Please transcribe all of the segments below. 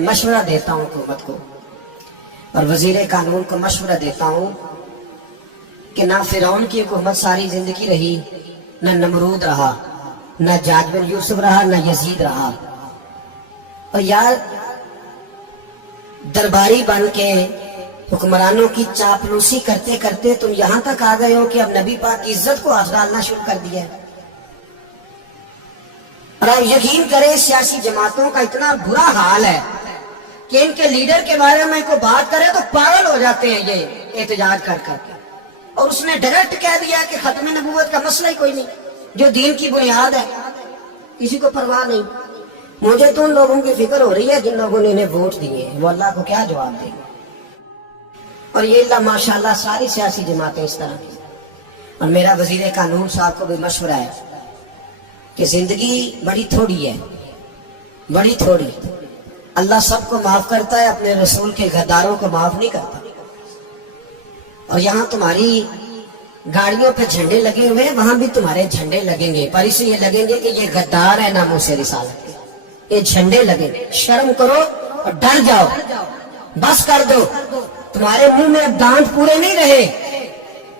मशवरा देता हूँ हुकूमत को और वजीर कानून को मशवरा देता हूँ कि ना फिरौन की हुकूमत सारी जिंदगी रही, न नमरूद रहा, न जाज बिन यूसुफ रहा, न यजीद रहा। और यार दरबारी बन के हुक्मरानों की चापलूसी करते करते तुम यहाँ तक आ गए हो कि अब नबी पाक की इज्जत को हाथ डालना शुरू कर दिया है। और आप यकीन करें सियासी जमातों का इतना बुरा हाल है कि इनके लीडर के बारे में कोई बात करे तो पागल हो जाते हैं ये एहतजाज कर करके। और उसने डायरेक्ट कह दिया कि खत्म नबूवत का मसला ही कोई नहीं, जो दीन की बुनियाद है, किसी को परवाह नहीं। मुझे तो उन लोगों की फिक्र हो रही है जिन लोगों ने इन्हें वोट दिए, वो अल्लाह को क्या जवाब देंगे। और ये अल्लाह माशाल्लाह सारी सियासी जमातें इस तरह की। और मेरा वजीर कानून साहब को भी मशवरा है कि जिंदगी बड़ी थोड़ी है, बड़ी थोड़ी। अल्लाह सबको माफ करता है, अपने रसूल के गद्दारों को माफ नहीं करता। और यहाँ तुम्हारी गाड़ियों पे झंडे लगे हुए हैं, वहां भी तुम्हारे झंडे लगेंगे, पर इसलिए लगेंगे कि ये गद्दार है नामों से रिसालत के। ये झंडे लगेंगे। शर्म करो और डर जाओ, बस कर दो। तुम्हारे मुंह में अब दांत पूरे नहीं रहे।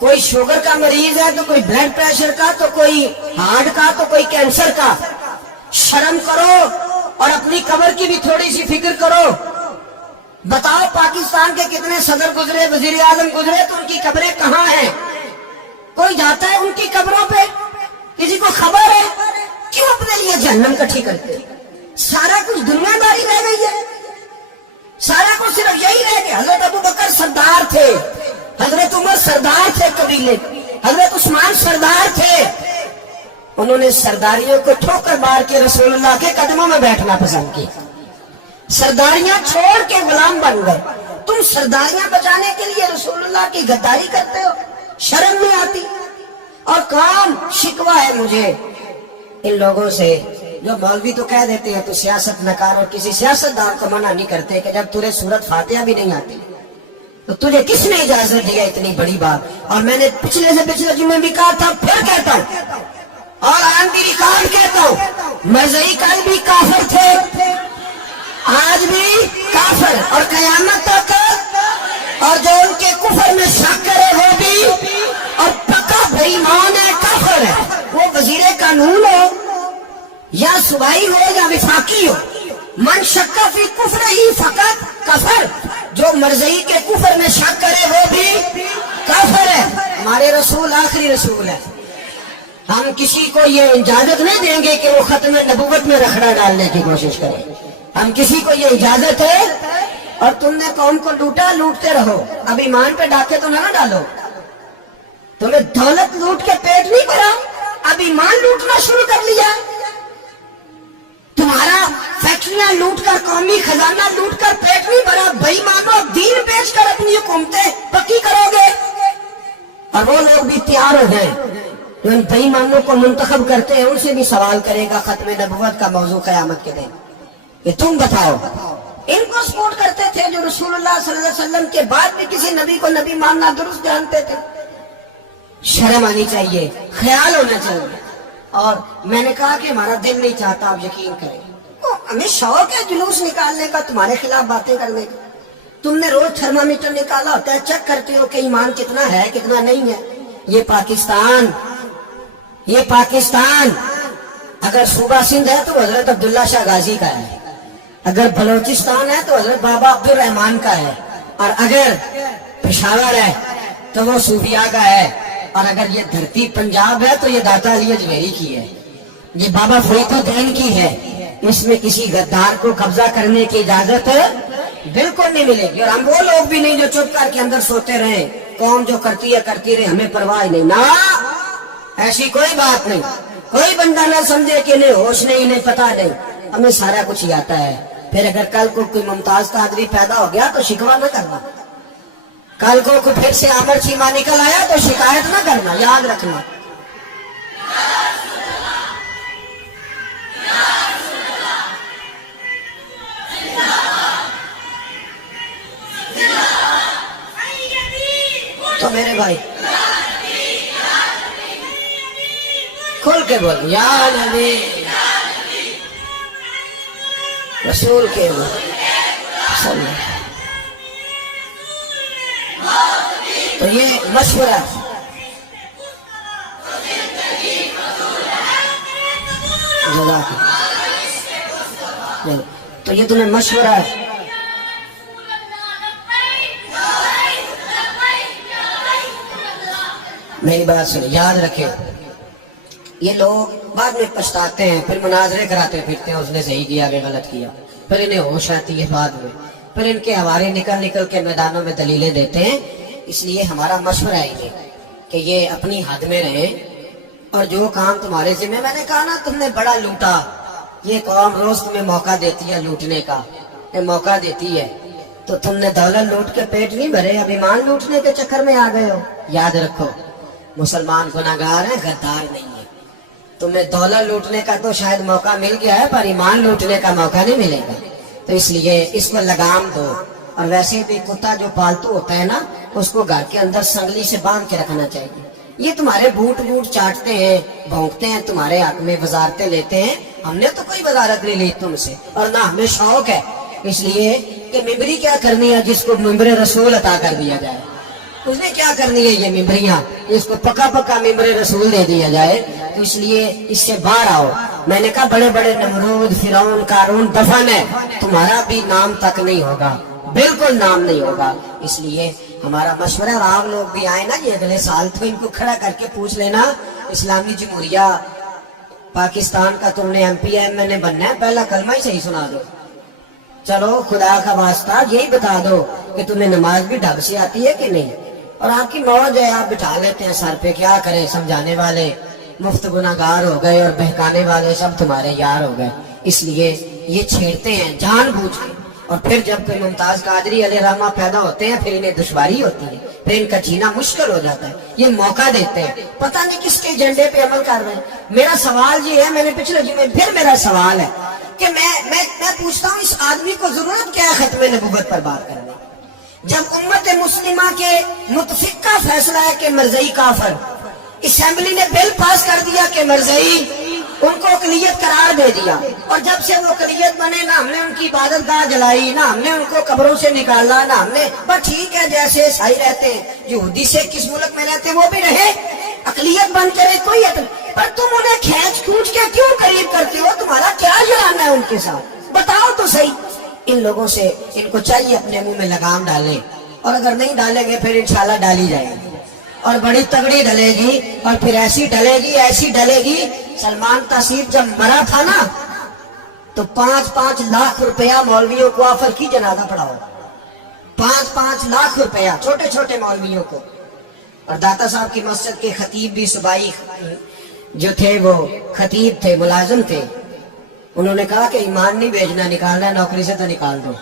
कोई शुगर का मरीज है तो कोई ब्लड प्रेशर का, तो कोई हार्ट का, तो कोई कैंसर का। शर्म करो और अपनी कब्र की भी थोड़ी सी फिक्र करो। बताओ पाकिस्तान के कितने सदर गुजरे, वजीर आजम गुजरे, तो उनकी कब्रें कहाँ हैं? कोई जाता है उनकी कब्रों पे? किसी को खबर है? क्यों अपने लिए जहन्नम इकट्ठी करते? सारा कुछ दुनियादारी रह गई है, सारा कुछ सिर्फ यही रह गया। हजरत अबू बकर सरदार थे, हजरत उमर सरदार थे कबीले, हजरत उस्मान सरदार थे। उन्होंने सरदारियों को ठोकर मार के रसूलुल्लाह के कदमों में बैठना पसंद किया। सरदारियां छोड़ के गुलाम बन गए। तुम सरदारियां बचाने के लिए रसूलुल्लाह की गद्दारी करते हो, शर्म नहीं आती। और काम शिकवा है मुझे इन लोगों से जो मौलवी तो कह देते हैं तो सियासत न कर, और किसी सियासतदान को मना नहीं करते कि जब तुझे सूरत फातिहा भी नहीं आती तो तुझे किसने इजाजत दिया इतनी बड़ी बात। और मैंने पिछले से पिछले जुम्मे भी कहा था, फिर कहता हूँ और आज भी रिकॉर्ड कहता हूँ, मरज़ई कल भी काफिर थे, आज भी काफिर और कयामत तक। और जो उनके कुफर में शक करे वो भी, और पक्का बेईमान है, काफिर है। वो वजीर कानून हो या सूबाई हो या विफाकी हो, मन शक्का फी कुफर ही फकत कफर। जो मरज़ई के कुफर में शक करे वो भी काफिर है। हमारे रसूल आखिरी रसूल है। हम किसी को ये इजाजत नहीं देंगे कि वो खत्म नबूवत में रखड़ा डालने की कोशिश करे। हम किसी को ये इजाजत है। और तुमने कौम को लूटा, लूटते रहो। अब ईमान पे डाके तो ना डालो। तुम्हें दौलत लूट के पेट नहीं भरा, अब ईमान लूटना शुरू कर लिया। तुम्हारा फैक्ट्रियां लूट कर, कौमी खजाना लूट कर पेट नहीं भरा। बेईमानों, दीन बेचकर अपनी हुकूमतें पक्की करोगे। और वो लोग भी तैयार हो गए जो इन बेईमानों को मुंतखब करते हैं, उनसे भी सवाल करेगा खत्म नबुव्वत का मौजू क़यामत के दिन कि तुम बताओ। इनको सपोर्ट करते थे जो रसूलुल्लाह सल्लल्लाहु अलैहि वसल्लम के बाद भी किसी नबी को नबी मानना दुरुस्त जानते थे। शर्म आनी चाहिए, ख्याल होना चाहिए। और मैंने कहा कि हमारा दिल नहीं चाहता, आप यकीन करें। हमें शौक है जुलूस निकालने का, तुम्हारे खिलाफ बातें करने का। तुमने रोज थर्मामीटर निकाला होता है, चेक करते हो कि ईमान कितना है कितना नहीं है। ये पाकिस्तान, ये पाकिस्तान अगर सूबा सिंध है तो हजरत अब्दुल्ला शाह गाजी का है, अगर बलोचिस्तान है तो हजरत बाबा अब्दुल रहमान का है, और अगर पेशावर है तो वो सूफिया का है, और अगर ये धरती पंजाब है तो ये दाता अली अजमेरी की है, ये बाबा फरीदुद्दीन की है। इसमें किसी गद्दार को कब्जा करने की इजाजत बिल्कुल नहीं मिलेगी। और हम वो लोग भी नहीं जो चुप करके अंदर सोते रहे, कौम जो करती है करती रहे, हमें परवाह नहीं। ना, ऐसी कोई बात नहीं। कोई बंदा ना समझे कि नहीं होश नहीं, नहीं पता नहीं, हमें सारा कुछ ही आता है। फिर अगर कल को कोई मुमताज कादरी पैदा हो गया तो शिकवा न करना। कल को कोई फिर से आमर चीमा निकल आया तो शिकायत न करना, याद रखना। तो मेरे भाई खुल के बोल, या नबी रसूल के बोल। تو یہ مشورہ تو یہ تمہیں مشورہ ہے. میری بات سنیں، یاد رکھیں، یہ لوگ بعد میں پچھتاتے ہیں، پھر مناظرے کراتے پھرتے ہیں اس نے صحیح کیا کہ غلط کیا، پھر انہیں ہوش آتی ہے بعد میں، پھر ان کے ہوارے نکل نکل کے میدانوں میں دلیلیں دیتے ہیں. اس لیے ہمارا مشورہ ہے یہ کہ یہ اپنی حد میں رہیں، اور جو کام تمہارے ذمہ، میں نے کہا نا تم نے بڑا لوٹا، یہ قوم روز تمہیں موقع دیتی ہے لوٹنے کا، یہ موقع دیتی ہے، تو تم نے دولت لوٹ کے پیٹ نہیں بھرے، اب ایمان لوٹنے کے چکر میں آ گئے ہو. یاد رکھو، مسلمان گناہگار ہیں، غدار نہیں ہے. تمہیں دولت لوٹنے کا تو شاید موقع مل گیا ہے، پر ایمان لوٹنے کا موقع نہیں ملے گا. تو اس لیے اس کو لگام دو. اور ویسے بھی کتا جو پالتو ہوتا ہے نا، اس کو گھر کے اندر سنگلی سے باندھ کے رکھنا چاہیے. یہ تمہارے بوٹ چاٹتے ہیں، بھونکتے ہیں، تمہارے حق میں وزارتیں لیتے ہیں. ہم نے تو کوئی وزارت نہیں لی تم سے، اور نہ ہمیں شوق ہے. اس لیے کہ ممبری کیا کرنی ہے جس کو ممبر رسول عطا کر دیا جائے، اس نے کیا کرنی ہے یہ ممبریاں، اس کو پکا پکا ممبر رسول دے دیا جائے. تو اس لیے اس سے باہر آؤ. میں نے کہا بڑے بڑے نمرود، فرعون، قارون دفن ہے، تمہارا بھی نام تک نہیں ہوگا، بالکل نام نہیں ہوگا. اس لیے ہمارا مشورہ، اور آپ لوگ بھی آئے نا یہ اگلے سال، تو ان کو کھڑا کر کے پوچھ لینا، اسلامی جمہوریہ پاکستان کا تم نے ایم پی ایم نے بننا ہے، پہلا کلمہ ہی صحیح سنا دو. چلو خدا کا واسطہ یہی بتا دو کہ تمہیں نماز بھی ڈھنگ سے آتی ہے کہ نہیں. اور آپ کی موج ہے، آپ بٹھا لیتے ہیں سر پہ، کیا کریں، سمجھانے والے مفت گناہگار ہو گئے اور بہکانے والے سب تمہارے یار ہو گئے. اس لیے یہ چھیڑتے ہیں جان بوجھ کے. اور پھر جب کوئی ممتاز قادری علیہ رحمہ پیدا ہوتے ہیں، پھر انہیں دشواری ہوتی ہے، پھر ان کا جینا مشکل ہو جاتا ہے. یہ موقع دیتے ہیں، پتہ نہیں کس کے ایجنڈے پہ عمل کر رہے ہیں. میرا سوال یہ ہے، میں نے پچھلے جمعے پھر میرا سوال ہے کہ میں پوچھتا ہوں، اس آدمی کو ضرورت کیا ہے ختم نبوت پر بات کرنے؟ جب امت مسلمہ کے متفق کا فیصلہ ہے کہ مرزئی کافر، اسمبلی نے بل پاس کر دیا کہ مرزئی، ان کو اقلیت قرار دے دیا، اور جب سے وہ اقلیت بنے، نہ ہم نے ان کی عبادت گاہ جلائی، نہ ہم نے ان کو قبروں سے نکالا، نہ ہم نے، بس ٹھیک ہے جیسے عیسائی رہتے ہیں، یہودی سے کس ملک میں رہتے ہیں وہ بھی رہے، اقلیت بن کے رہے، کوئی پر تم انہیں کھینچ کھونچ کے کیوں قریب کرتے ہو؟ تمہارا کیا جلانا ہے ان کے ساتھ؟ بتاؤ تو صحیح. ان لوگوں سے ان کو چاہیے اپنے منہ میں لگام ڈالیں، اور اگر نہیں ڈالیں گے پھر انشاءاللہ ڈالی جائے گی، اور بڑی تگڑی ڈلے گی، اور پھر ایسی ڈلے گی، ایسی ڈلے گی. سلمان تاثیر جب مرا تھا نا، تو 5-5 لاکھ روپیہ مولویوں کو آفر کی جنازہ پڑھاؤ، 5-5 لاکھ روپیہ چھوٹے چھوٹے مولویوں کو. اور داتا صاحب کی مسجد کے خطیب بھی صوبائی جو تھے، وہ خطیب تھے، ملازم تھے، انہوں نے کہا کہ ایمان نہیں بھیجنا، نکالنا ہے نوکری سے تو نکال دو.